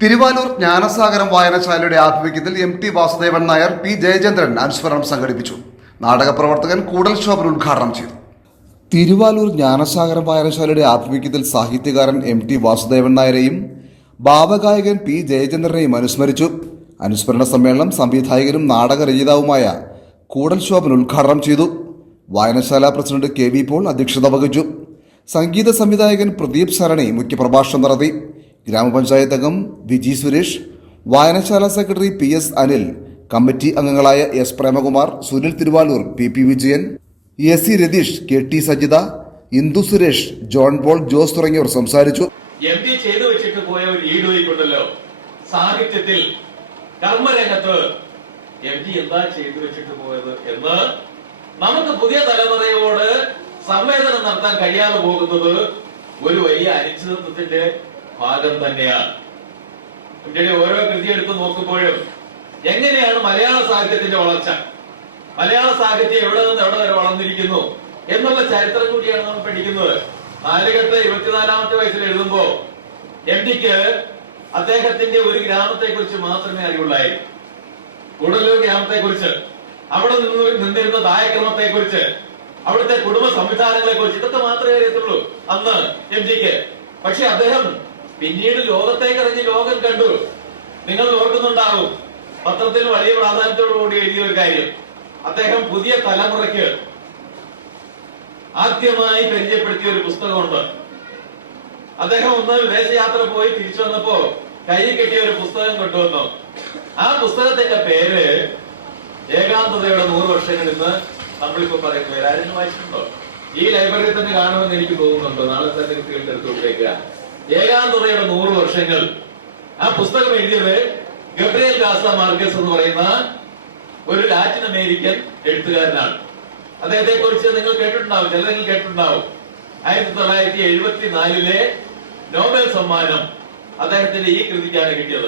തിരുവാലൂർ ജ്ഞാനസാഗരം വായനശാലയുടെ ആഭിമുഖ്യത്തിൽ MT Vasudevan Nair, P Jayachandran അനുസ്മരണം സംഘടിപ്പിച്ചു. നാടകപ്രവർത്തകൻ കൂടൽ ശോഭൻ ഉദ്ഘാടനം ചെയ്തു. തിരുവാലൂർ ജ്ഞാനസാഗരം വായനശാലയുടെ ആഭിമുഖ്യത്തിൽ സാഹിത്യകാരൻ MT വാസുദേവൻ നായരെയും ഭാവഗായകൻ P ജയചന്ദ്രനെയും അനുസ്മരിച്ചു. അനുസ്മരണ സമ്മേളനം സംവിധായകനും നാടകരചയിതാവുമായ കൂടൽ ശോഭൻ ഉദ്ഘാടനം ചെയ്തു. വായനശാല പ്രസിഡന്റ് KV പോൾ അധ്യക്ഷത വഹിച്ചു. സംഗീത സംവിധായകൻ പ്രദീപ് സരണി മുഖ്യപ്രഭാഷണം നടത്തി. ഗ്രാമപഞ്ചായത്ത് അംഗം വിജി സുരേഷ്, വായനശാല സെക്രട്ടറി PS അനിൽ, കമ്മിറ്റി അംഗങ്ങളായ S Premakumar, Sunil Thiruvalur, PP Vijayan, SC Ratheesh, KT Sajitha, Indu Suresh, John Paul, Jose തുടങ്ങിയവർ സംസാരിച്ചു. MT ചെയ്തു വെച്ചിട്ട് പോയ ഒരു ഈടുവയ്ക്കുണ്ടല്ലോ സാഹിത്യത്തിൽ, കർമ്മരംഗത്ത് MT എന്താ ചെയ്തു വെച്ചിട്ട് പോയത് എന്ന് നമുക്ക് പുതിയ തലമുറയോട് സംവേദനം നടത്താൻ കഴിയാതെ പോകുന്നത് ഒരു വലിയ അനിശ്ചിതത്വത്തിന്റെ ഭാഗം തന്നെയാണ്. MTയുടെ ഓരോ കൃതി എടുത്ത് നോക്കുമ്പോഴും എങ്ങനെയാണ് മലയാള സാഹിത്യത്തിന്റെ വളർച്ച, മലയാള സാഹിത്യം എവിടെ നിന്ന് എവിടെ വരെ വളർന്നിരിക്കുന്നു എന്നുള്ള ചരിത്രം കൂടിയാണ് നമ്മൾ പഠിക്കുന്നത്. നാലുകെട്ട് 24ാമത്തെ വയസ്സിൽ എഴുതുമ്പോ MTക്ക് അദ്ദേഹത്തിന്റെ ഒരു ഗ്രാമത്തെ കുറിച്ച് മാത്രമേ അറിവുള്ളായിരുന്നു. കൂടല്ലൂർ ഗ്രാമത്തെ കുറിച്ച്, അവിടെ നിന്നിരുന്ന ദായക്രമത്തെ കുറിച്ച്, അവിടുത്തെ കുടുംബ സംവിധാനങ്ങളെ കുറിച്ച്, ഇതൊക്കെ മാത്രമേ അറിയത്തുള്ളൂ അന്ന് MTക്ക്. പക്ഷെ അദ്ദേഹം പിന്നീട് ലോകത്തേക്ക് ഇറങ്ങി ലോകം കണ്ടു. നിങ്ങൾ ഓർക്കുന്നുണ്ടാവും, പത്രത്തിൽ വലിയ പ്രാധാന്യത്തോടുകൂടി എഴുതിയ ഒരു കാര്യം, അദ്ദേഹം പുതിയ തലമുറയ്ക്ക് ആദ്യമായി പരിചയപ്പെടുത്തിയ ഒരു പുസ്തകമുണ്ട്. അദ്ദേഹം ഒന്ന് വിദേശയാത്ര പോയി തിരിച്ചു വന്നപ്പോ കയ്യിൽ കെട്ടിയ ഒരു പുസ്തകം കൊണ്ടുവന്നു. ആ പുസ്തകത്തിന്റെ പേര് ഏകാന്തതയുടെ 100 വർഷങ്ങൾ എന്ന് നമ്മളിപ്പോ പറയുന്നത്. ആരെങ്കിലും വായിച്ചിട്ടുണ്ടോ? ഈ ലൈബ്രറിയിൽ തന്നെ കാണുമെന്ന് എനിക്ക് തോന്നുന്നുണ്ടോ? നാളെ തന്നെ കുട്ടികൾക്ക് എടുത്തു കൊടുത്തേക്കുക. ഏകാന്തതയുടെ 100 വർഷങ്ങൾ. ആ പുസ്തകം എഴുതിയത് ഗബ്രിയേൽ ഗാർസിയ മാർക്വസ് എന്ന് പറയുന്ന ഒരു ലാറ്റിൻ അമേരിക്കൻ എഴുത്തുകാരനാണ്. അദ്ദേഹത്തെ കുറിച്ച് നിങ്ങൾ കേട്ടിട്ടുണ്ടാവും, ചിലരെങ്കിലും കേട്ടിട്ടുണ്ടാവും. 1974 നോബൽ സമ്മാനം അദ്ദേഹത്തിന്റെ ഈ കൃതിക്കാണ് കിട്ടിയത്.